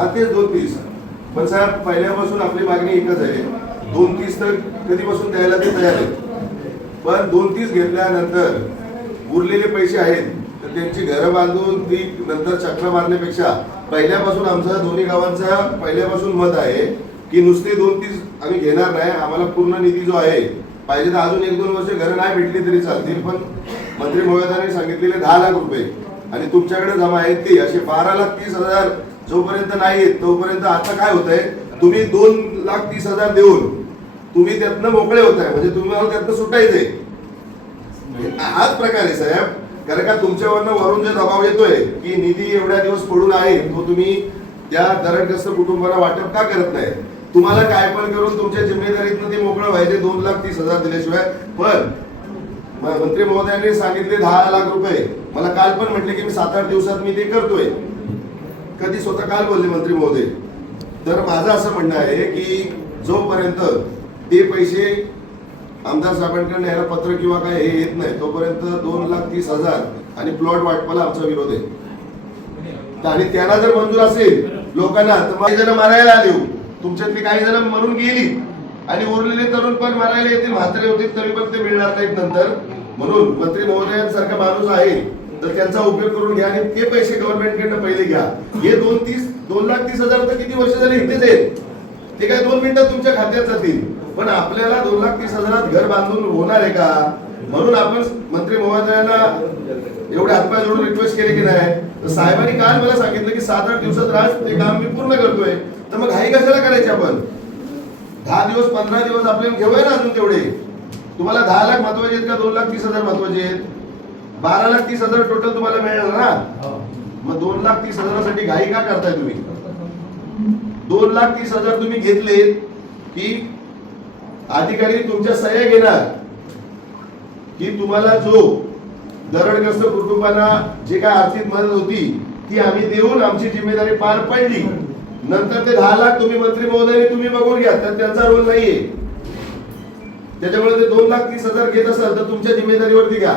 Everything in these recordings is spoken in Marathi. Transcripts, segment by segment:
हा तेच 2-30. पण साहेब पहिल्यापासून आपली मागणी एकच आहे, 2-30 तर कधीपासून द्यायला ते तयार आहेत. पण 2-30 घेतल्यानंतर उरलेले पैसे आहेत तर त्यांची घरं बांधून ती नंतर चक्र मारण्यापेक्षा पहिल्यापासून आमचं दोन्ही गावांचा पहिल्यापासून मत आहे की नुसते 2-30 आम्ही घेणार नाही. आम्हाला पूर्ण निधी जो आहे पाहिजे तर अजून 1-2 वर्ष घरं नाही भेटली तरी चालतील, पण मंत्री महोदयांनी सांगितलेले 10 लाख रुपये आणि तुमच्याकडे जमा आहेत ते असे 12,30,000 जोपर्यंत नाही येत तोपर्यंत आता काय होतंय, तुम्ही 2,30,000 देऊन तुम्ही त्यातनं मोकळे होत आहे, म्हणजे तुम्हाला त्यातनं सुटायचंय. हाच प्रकार आहे साहेब. कारण का तुमच्यावरनं वरून जे दबाव येतोय की निधी एवढ्या दिवस पडून आहे तो तुम्ही त्या दरडग्रस्त कुटुंबाला वाटप का करत नाही. तुम्हाला काय पण करून तुमच्या जिम्मेदारीतनं ते मोकळं व्हायचे 2,30,000 दिल्याशिवाय. पण मंत्री महोदयांनी सांगितले 10 लाख रुपये. मला काल पण म्हटले की मी 7-8 दिवसात मी ते करतोय. कधी स्वतः काल बोलले मंत्री महोदय. तर माझं असं म्हणणं आहे की जोपर्यंत ते पैसे आमदार साहेबांकडे यायला पत्र किंवा काय हे येत नाही तोपर्यंत 2,30,000 आणि प्लॉट वाटपाला आमचा विरोध आहे. आणि त्यांना जर मंजूर असेल लोकांना तर काही जण मारायला आले, तुमच्यातली काही जण मरून गेली आणि उरलेले तरुण पण मारायला येतील, म्हातारे होतील तरी पण ते मिळणार नाहीत नंतर. म्हणून मंत्री महोदयांसारखा माणूस आहे तर त्यांचा उपयोग करून घ्या आणि ते पैसे गव्हर्नमेंटकडनं पहिले घ्या. हे 2,30,000 तर किती वर्ष झाले इथेच आहेत, ते काय 2 मिनिटात तुमच्या खात्यात जातील. पण आपल्याला 2,30,000 घर बांधून होणार आहे का. म्हणून आपण मंत्री महोदयांना एवढे हातपाय जोडून रिक्वेस्ट केले की नाही. तर साहेबांनी काल मला सांगितलं की 7-8 दिवसात राज ते काम मी पूर्ण करतोय. तर मग घाई कशाला करायची आपण. 10 दिवस 15 दिवस आपल्याला घेऊया ना अजून तेवढे. तुम्हाला 10 लाख महत्वाचे आहेत का 2,30,000 महत्वाचे आहेत. 12,30,000 टोटल तुम्हाला मिळणार ना. मग 2,30,000 साठी घाई का करताय तुम्ही. 2,30,000 तुम्ही घेतले की अधिकारी तुमच्या सह्या घेणार की तुम्हाला जो दरडग्रस्त कुटुंबांना जे काय आर्थिक मदत होती ती आम्ही देऊन आमची जिम्मेदारी पार पडली. नंतर ते 10 लाख तुम्ही मंत्री महोदयांनी तुम्ही बघून घ्या, तर त्यांचा रोल नाहीये. त्याच्यामुळे ते 2,30,000 घेत असाल तर तुमच्या जिम्मेदारीवरती घ्या.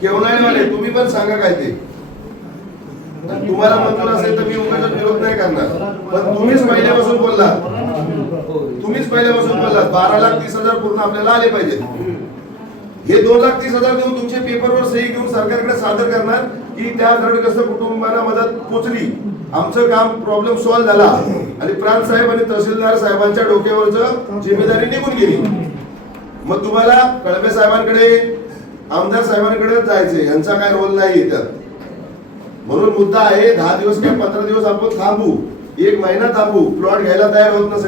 केवणाळेवाले तुम्ही पण सांगा काय ते. तुम्हाला मंजूर असेल तर मी उगाच विरोध नाही करणार. पण तुम्हीच पहिल्यापासून बोललात 12,30,000 पूर्ण आपल्याला आले पाहिजेत. हे 2,30,000 देऊन तुमचे पेपरवर सही घेऊन सरकारकडे सादर करणार की त्या दरडग्रस्त कुटुंबांना मदत पोहोचली, आमचं काम प्रॉब्लेम सॉल्व्ह झाला आणि प्रांत साहेब आणि तहसीलदार साहेबांच्या डोक्यावरच जिम्मेदारी निघून गेली. मग तुम्हाला कळबे साहेबांकडे आमदार साहेबांकडे जायचे, यांचा काय रोल नाही त्यात. म्हणून मुद्दा आहे 10 दिवस किंवा 15 दिवस आपण थांबू, 1 महिना थांबू. प्लॉट घ्यायला तयार होत ना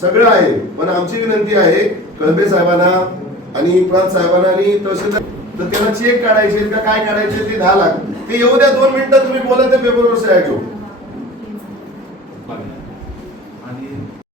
सगळं आहे. पण आमची विनंती आहे कळबे साहेबांना आणि प्रांत साहेबांना आणि तहसीलदार तर त्यांना चेक काढायचे का काय काढायचे ते 10 लाख ते येऊ द्या. 2 मिनिटं तुम्ही बोला त्या पेपरवर सह्या घेऊ.